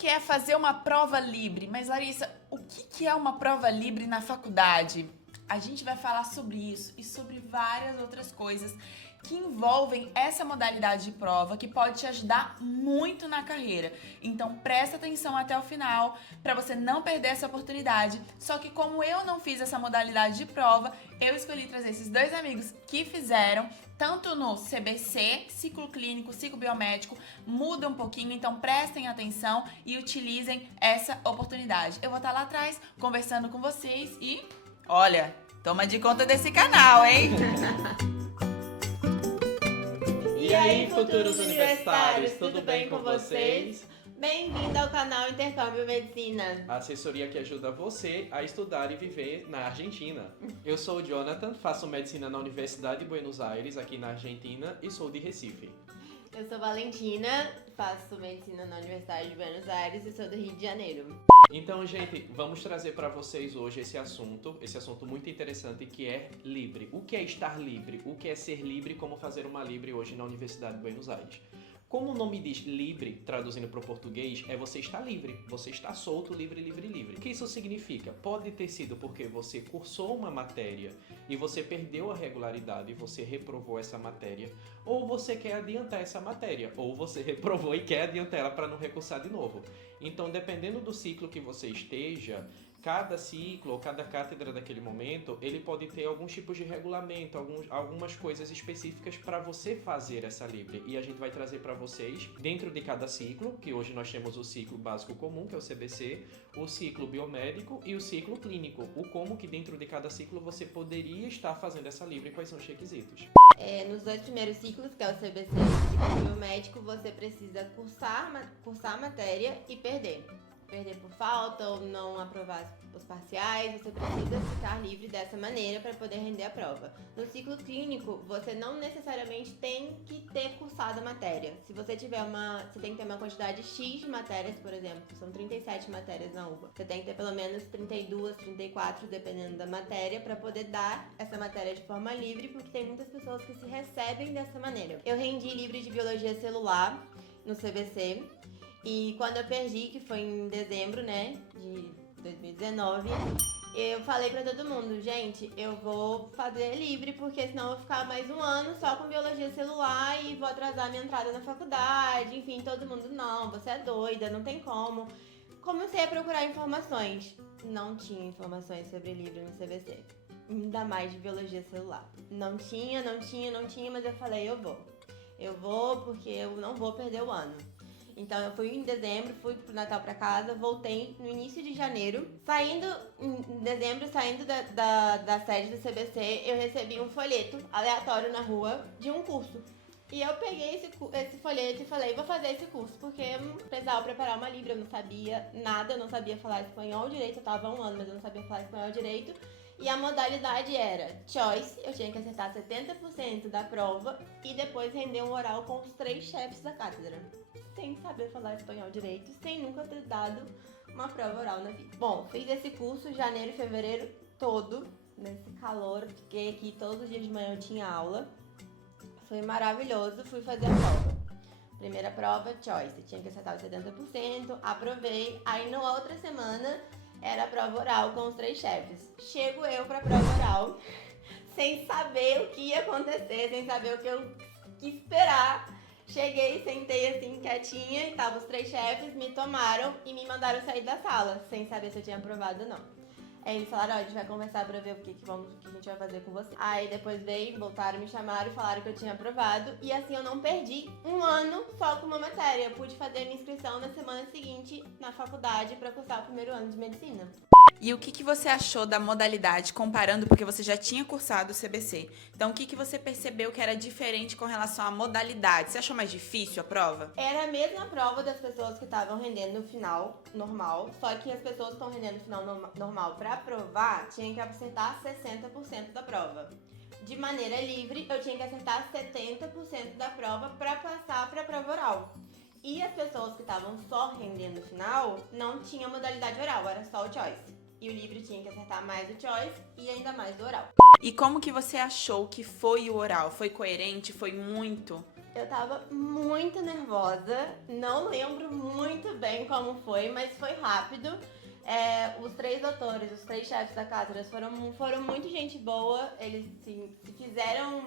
que é fazer uma prova livre? Mas, Larissa, o que é uma prova livre na faculdade? A gente vai falar sobre isso e sobre várias outras coisas que envolvem essa modalidade de prova que pode te ajudar muito na carreira. Então presta atenção até o final para você não perder essa oportunidade. Só que como eu não fiz essa modalidade de prova, eu escolhi trazer esses dois amigos que fizeram, tanto no CBC, ciclo clínico, ciclo biomédico, muda um pouquinho, então prestem atenção e utilizem essa oportunidade. Eu vou estar lá atrás conversando com vocês e, olha, toma de conta desse canal, hein? E aí, futuros universitários, tudo bem com vocês? Bem-vindo ao canal Intercâmbio Medicina. A assessoria que ajuda você a estudar e viver na Argentina. Eu sou o Jonathan, faço medicina na Universidade de Buenos Aires, aqui na Argentina, e sou de Recife. Eu sou Valentina, faço medicina na Universidade de Buenos Aires e sou do Rio de Janeiro. Então, gente, vamos trazer para vocês hoje esse assunto muito interessante que é livre. O que é estar livre? O que é ser livre? Como fazer uma livre hoje na Universidade de Buenos Aires? Como o nome diz livre, traduzindo para o português, é você está livre, você está solto, livre, livre, livre. O que isso significa? Pode ter sido porque você cursou uma matéria e você perdeu a regularidade e você reprovou essa matéria, ou você quer adiantar essa matéria, ou você reprovou e quer adiantar ela para não recursar de novo. Então, dependendo do ciclo que você esteja, cada ciclo ou cada cátedra daquele momento, ele pode ter alguns tipos de regulamento, algumas coisas específicas para você fazer essa livre. E a gente vai trazer para vocês, dentro de cada ciclo, que hoje nós temos o ciclo básico comum, que é o CBC, o ciclo biomédico e o ciclo clínico. O como que dentro de cada ciclo você poderia estar fazendo essa livre e quais são os requisitos. Nos dois primeiros ciclos, que é o CBC e o ciclo biomédico, você precisa cursar a matéria e perder por falta ou não aprovar os parciais, você precisa ficar livre dessa maneira para poder render a prova. No ciclo clínico, você não necessariamente tem que ter cursado a matéria. Se você tiver você tem que ter uma quantidade X de matérias, por exemplo, são 37 matérias na UBA. Você tem que ter pelo menos 32, 34, dependendo da matéria, para poder dar essa matéria de forma livre, porque tem muitas pessoas que se recebem dessa maneira. Eu rendi livre de biologia celular no CBC. E quando eu perdi, que foi em dezembro, né, de 2019, eu falei pra todo mundo, gente, eu vou fazer livre, porque senão eu vou ficar mais um ano só com biologia celular e vou atrasar minha entrada na faculdade, enfim, todo mundo, não, você é doida, não tem como. Comecei a procurar informações, não tinha informações sobre livre no CBC, ainda mais de biologia celular. Não tinha, mas eu falei, eu vou porque eu não vou perder o ano. Então eu fui em dezembro, fui pro Natal pra casa, voltei no início de janeiro. Em dezembro, saindo da sede do CBC, eu recebi um folheto aleatório na rua de um curso. E eu peguei esse folheto e falei, vou fazer esse curso, porque eu precisava preparar uma livre, eu não sabia nada, eu não sabia falar espanhol direito, eu tava há um ano, mas eu não sabia falar espanhol direito. E a modalidade era choice, eu tinha que acertar 70% da prova e depois render um oral com os 3 chefes da cátedra. Sem saber falar espanhol direito, sem nunca ter dado uma prova oral na vida. Bom, fiz esse curso janeiro e fevereiro todo, nesse calor, fiquei aqui todos os dias de manhã, eu tinha aula. Foi maravilhoso, fui fazer a prova. Primeira prova, choice, tinha que acertar os 70%, aprovei. Aí na outra semana era a prova oral com os 3 chefes. Chego eu pra prova oral, sem saber o que ia acontecer, sem saber o que eu quis esperar. Cheguei, sentei assim, quietinha, e tava os 3 chefes, me tomaram e me mandaram sair da sala, sem saber se eu tinha aprovado ou não. Aí eles falaram, a gente vai conversar pra ver o que a gente vai fazer com você. Aí depois voltaram, me chamaram e falaram que eu tinha aprovado. E assim eu não perdi um ano só com uma matéria. Eu pude fazer minha inscrição na semana seguinte na faculdade pra cursar o primeiro ano de medicina. E o que você achou da modalidade, comparando, porque você já tinha cursado o CBC? Então, o que você percebeu que era diferente com relação à modalidade? Você achou mais difícil a prova? Era a mesma prova das pessoas que estavam rendendo no final normal, só que as pessoas que estão rendendo no final normal para aprovar tinham que acertar 60% da prova. De maneira livre, eu tinha que acertar 70% da prova para passar para a prova oral. E as pessoas que estavam só rendendo no final não tinha modalidade oral, era só o choice. E o livre tinha que acertar mais o choice e ainda mais do oral. E como que você achou que foi o oral? Foi coerente? Foi muito Eu tava muito nervosa, não lembro muito bem como foi, mas foi rápido. Os 3 doutores, os 3 chefes da cátedra foram muito gente boa, eles se fizeram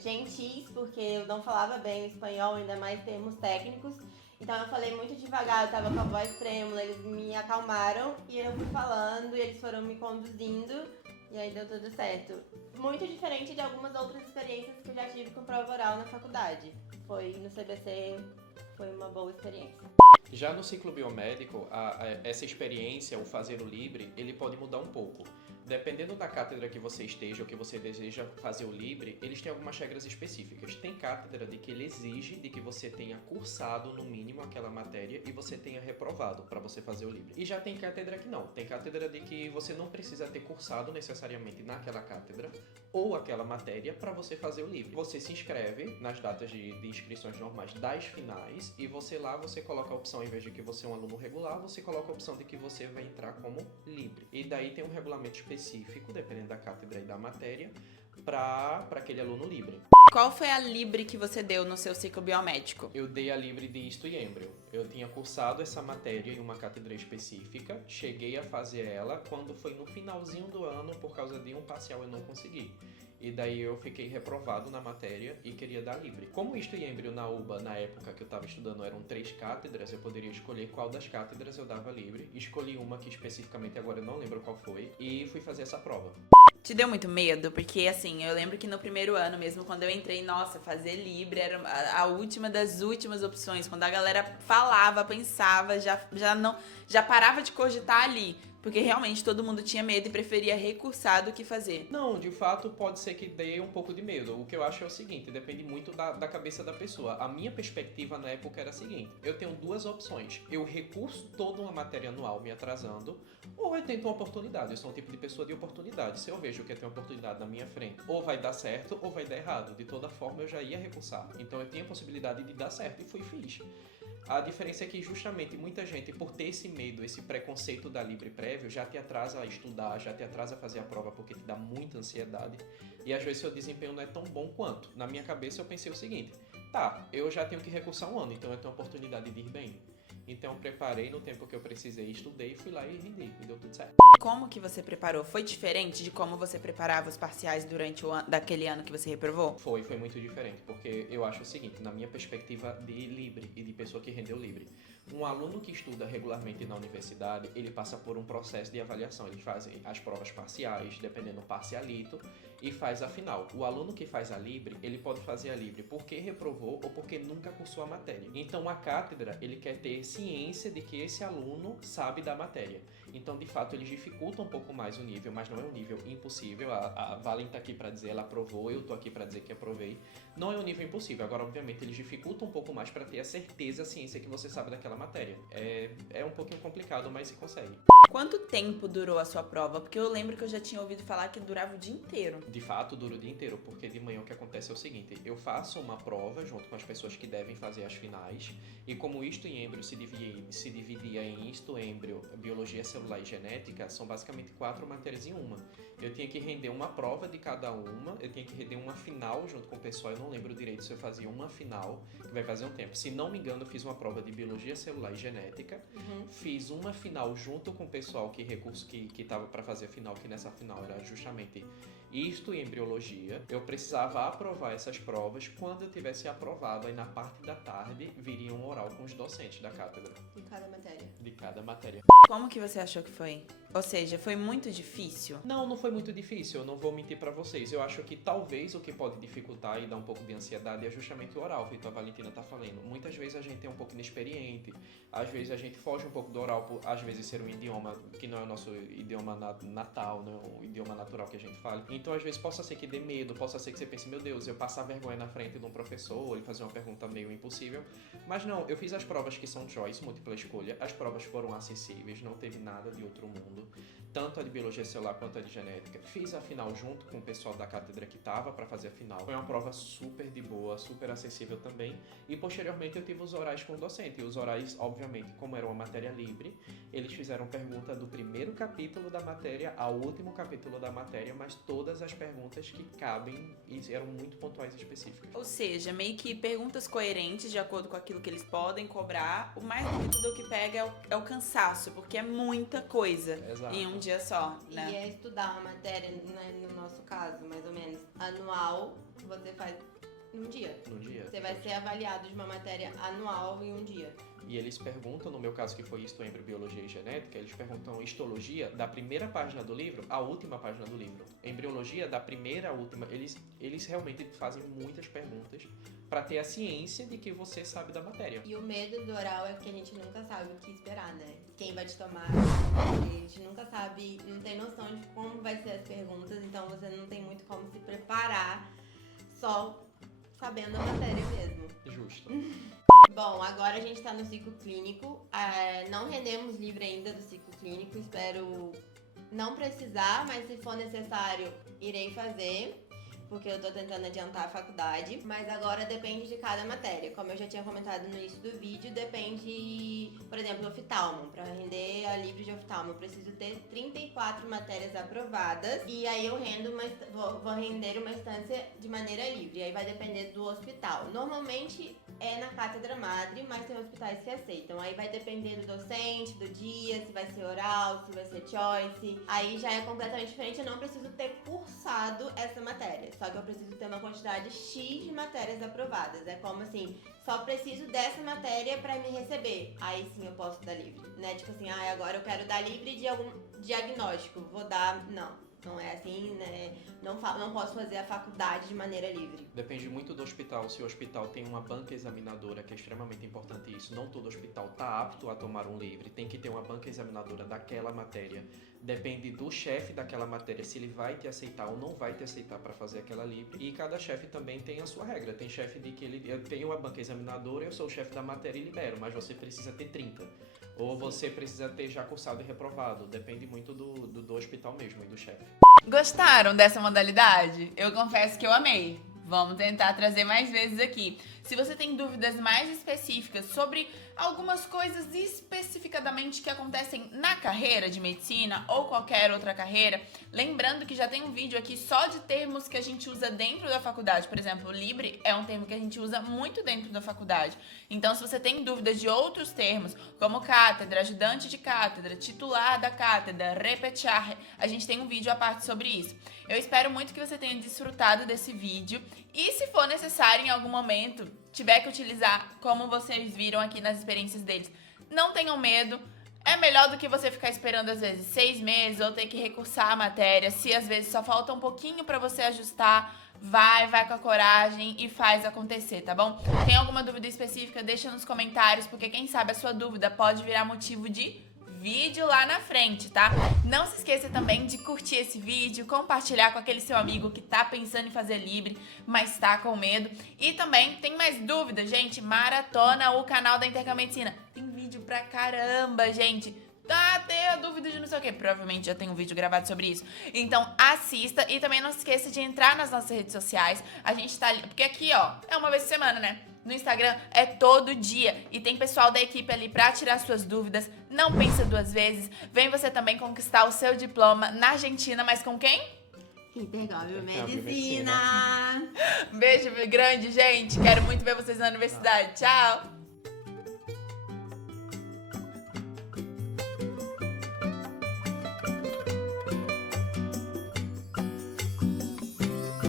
gentis, porque eu não falava bem espanhol, ainda mais termos técnicos. Então eu falei muito devagar, eu tava com a voz trêmula, eles me acalmaram e eu fui falando e eles foram me conduzindo e aí deu tudo certo. Muito diferente de algumas outras experiências que eu já tive com prova oral na faculdade. Foi no CBC, foi uma boa experiência. Já no ciclo biomédico, essa experiência, o fazer o livre, ele pode mudar um pouco. Dependendo da cátedra que você esteja ou que você deseja fazer o livre, eles têm algumas regras específicas. Tem cátedra de que ele exige de que você tenha cursado no mínimo aquela matéria e você tenha reprovado para você fazer o livre. E já tem cátedra que não. Tem cátedra de que você não precisa ter cursado necessariamente naquela cátedra ou aquela matéria para você fazer o livre. Você se inscreve nas datas de inscrições normais das finais e você coloca a opção, ao invés de que você é um aluno regular, você coloca a opção de que você vai entrar como livre. E daí tem um regulamento específico, dependendo da cátedra e da matéria, para aquele aluno livre. Qual foi a Libre que você deu no seu ciclo biomédico? Eu dei a livre de Histo e Embrio. Eu tinha cursado essa matéria em uma cátedra específica, cheguei a fazer ela quando foi no finalzinho do ano, por causa de um parcial eu não consegui. E daí eu fiquei reprovado na matéria e queria dar livre. Como Histo e Embrio na UBA, na época que eu estava estudando, eram 3 cátedras, eu poderia escolher qual das cátedras eu dava livre. Escolhi uma que especificamente agora eu não lembro qual foi e fui fazer essa prova. Te deu muito medo? Porque, assim, eu lembro que no primeiro ano mesmo, quando eu entrei, nossa, fazer Libre era a última das últimas opções. Quando a galera falava, pensava, já parava de cogitar ali. Porque realmente todo mundo tinha medo e preferia recursar do que fazer. Não, de fato pode ser que dê um pouco de medo. O que eu acho é o seguinte, depende muito da cabeça da pessoa. A minha perspectiva na época era a seguinte, eu tenho 2 opções. Eu recurso toda uma matéria anual me atrasando, ou eu tento uma oportunidade. Eu sou um tipo de pessoa de oportunidade. Se eu vejo que eu tenho uma oportunidade na minha frente, ou vai dar certo ou vai dar errado. De toda forma eu já ia recursar. Então eu tinha a possibilidade de dar certo e fui fiz. A diferença é que justamente muita gente, por ter esse medo, esse preconceito da livre prévio, já te atrasa a estudar, já te atrasa a fazer a prova porque te dá muita ansiedade e às vezes seu desempenho não é tão bom quanto. Na minha cabeça eu pensei o seguinte, tá, eu já tenho que recursar um ano, então eu tenho a oportunidade de ir bem. Então eu preparei no tempo que eu precisei, estudei, fui lá e rendi, e deu tudo certo. Como que você preparou? Foi diferente de como você preparava os parciais durante daquele ano que você reprovou? Foi muito diferente, porque eu acho o seguinte, na minha perspectiva de livre e de pessoa que rendeu livre, um aluno que estuda regularmente na universidade, ele passa por um processo de avaliação, eles fazem as provas parciais, dependendo do parcialito, e faz a final. O aluno que faz a livre, ele pode fazer a livre porque reprovou ou porque nunca cursou a matéria. Então a cátedra, ele quer ter ciência de que esse aluno sabe da matéria. Então, de fato, eles dificultam um pouco mais o nível, mas não é um nível impossível. A Valen tá aqui para dizer, ela aprovou, eu tô aqui para dizer que aprovei. Não é um nível impossível. Agora, obviamente, eles dificultam um pouco mais para ter a certeza, a ciência que você sabe daquela matéria. É um pouquinho complicado, mas se consegue. Quanto tempo durou a sua prova? Porque eu lembro que eu já tinha ouvido falar que durava o dia inteiro. De fato, dura o dia inteiro, porque de manhã o que acontece é o seguinte, eu faço uma prova junto com as pessoas que devem fazer as finais, e como Histo e Embrio se dividia em Histo, Embrio, Biologia Celular e Genética, são basicamente 4 matérias em uma. Eu tinha que render uma prova de cada uma, eu tinha que render uma final junto com o pessoal, eu não lembro direito se eu fazia uma final, que vai fazer um tempo. Se não me engano, eu fiz uma prova de Biologia Celular e Genética, fiz uma final junto com o pessoal que tava para fazer a final, que nessa final era justamente Histo e Embriologia. Eu precisava aprovar essas provas. Quando eu tivesse aprovado, aí na parte da tarde, viria um oral com os docentes da cátedra. De cada matéria. De cada matéria. Como que você achou que foi? Ou seja, foi muito difícil? Não foi muito difícil, eu não vou mentir pra vocês. Eu acho que talvez o que pode dificultar e dar um pouco de ansiedade é justamente o oral, feito a Valentina tá falando. Muitas vezes a gente é um pouco inexperiente, às vezes a gente foge um pouco do oral, por às vezes ser um idioma que não é o nosso idioma natal, não é um idioma natural que a gente fala. Então às vezes possa ser que dê medo, possa ser que você pense, meu Deus, eu passar vergonha na frente de um professor, ele fazer uma pergunta meio impossível. Mas não, eu fiz as provas que são choice, múltipla escolha, as provas foram acessíveis, não teve nada de outro mundo. tudo. Tanto a de biologia celular quanto a de genética. Fiz a final junto com o pessoal da cátedra que tava para fazer a final. Foi uma prova super de boa, super acessível também. E posteriormente eu tive os orais com o docente. E os orais, obviamente, como era uma matéria livre, eles fizeram pergunta do primeiro capítulo da matéria ao último capítulo da matéria, mas todas as perguntas que cabem e eram muito pontuais e específicas. Ou seja, meio que perguntas coerentes de acordo com aquilo que eles podem cobrar. O mais de tudo que pega é o cansaço, porque é muita coisa Exato. em um dia só, né? E é estudar uma matéria, né, no nosso caso, mais ou menos, anual, você faz num dia. No dia. Você vai ser avaliado de uma matéria anual em um dia. E eles perguntam, no meu caso que foi Histo, Embriologia e Genética, eles perguntam histologia da primeira página do livro à última página do livro. Embriologia da primeira à última. Eles realmente fazem muitas perguntas para ter a ciência de que você sabe da matéria. E o medo do oral é porque a gente nunca sabe o que esperar, né? Quem vai te tomar, a gente nunca sabe, não tem noção de como vai ser as perguntas, então você não tem muito como se preparar só sabendo a matéria mesmo. Justo. Bom, agora a gente tá no ciclo clínico, não rendemos livre ainda do ciclo clínico, espero não precisar, mas se for necessário, irei fazer, porque eu tô tentando adiantar a faculdade, mas agora depende de cada matéria. Como eu já tinha comentado no início do vídeo, depende, por exemplo, oftalmo. Para render a livre de oftalmo, eu preciso ter 34 matérias aprovadas e aí eu vou render uma instância de maneira livre. Aí vai depender do hospital. Normalmente é na cátedra madre, mas tem hospitais que aceitam. Aí vai depender do docente, do dia, se vai ser oral, se vai ser choice. Aí já é completamente diferente, eu não preciso ter cursado essa matéria. Só que eu preciso ter uma quantidade X de matérias aprovadas. É como assim, só preciso dessa matéria pra me receber. Aí sim eu posso dar livre, né? Tipo assim, agora eu quero dar livre de algum diagnóstico. Vou dar... Não é assim, né? Não posso fazer a faculdade de maneira livre. Depende muito do hospital. Se o hospital tem uma banca examinadora, que é extremamente importante isso, não todo hospital está apto a tomar um livre. Tem que ter uma banca examinadora daquela matéria. Depende do chefe daquela matéria, se ele vai te aceitar ou não vai te aceitar para fazer aquela livre. E cada chefe também tem a sua regra. Tem chefe de que eu tenho uma banca examinadora, eu sou o chefe da matéria e libero, mas você precisa ter 30. Ou você precisa ter já cursado e reprovado. Depende muito do hospital mesmo e do chefe. Gostaram dessa modalidade? Eu confesso que eu amei. Vamos tentar trazer mais vezes aqui. Se você tem dúvidas mais específicas sobre algumas coisas especificadamente que acontecem na carreira de medicina ou qualquer outra carreira, lembrando que já tem um vídeo aqui só de termos que a gente usa dentro da faculdade. Por exemplo, livre é um termo que a gente usa muito dentro da faculdade. Então, se você tem dúvidas de outros termos, como cátedra, ajudante de cátedra, titular da cátedra, repetiar, a gente tem um vídeo à parte sobre isso. Eu espero muito que você tenha desfrutado desse vídeo e, se for necessário em algum momento, tiver que utilizar como vocês viram aqui nas experiências deles, não tenham medo. É melhor do que você ficar esperando às vezes 6 meses ou ter que recursar a matéria. Se às vezes só falta um pouquinho pra você ajustar, vai com a coragem e faz acontecer, tá bom? Tem alguma dúvida específica? Deixa nos comentários, porque quem sabe a sua dúvida pode virar motivo de vídeo lá na frente, tá? Não se esqueça também de curtir esse vídeo, compartilhar com aquele seu amigo que tá pensando em fazer livre, mas tá com medo. E também tem mais dúvidas, gente, maratona o canal da Intercam Medicina. Tem vídeo pra caramba, gente. Tá, tem a dúvida de não sei o que. Provavelmente já tem um vídeo gravado sobre isso. Então assista e também não se esqueça de entrar nas nossas redes sociais. A gente tá ali, porque aqui, ó, é uma vez por semana, né? No Instagram é todo dia e tem pessoal da equipe ali pra tirar suas dúvidas. Não pensa duas vezes. Vem você também conquistar o seu diploma na Argentina, mas com quem? Intercam Medicina. Medicina. Beijo grande, gente. Quero muito ver vocês na universidade. Tchau!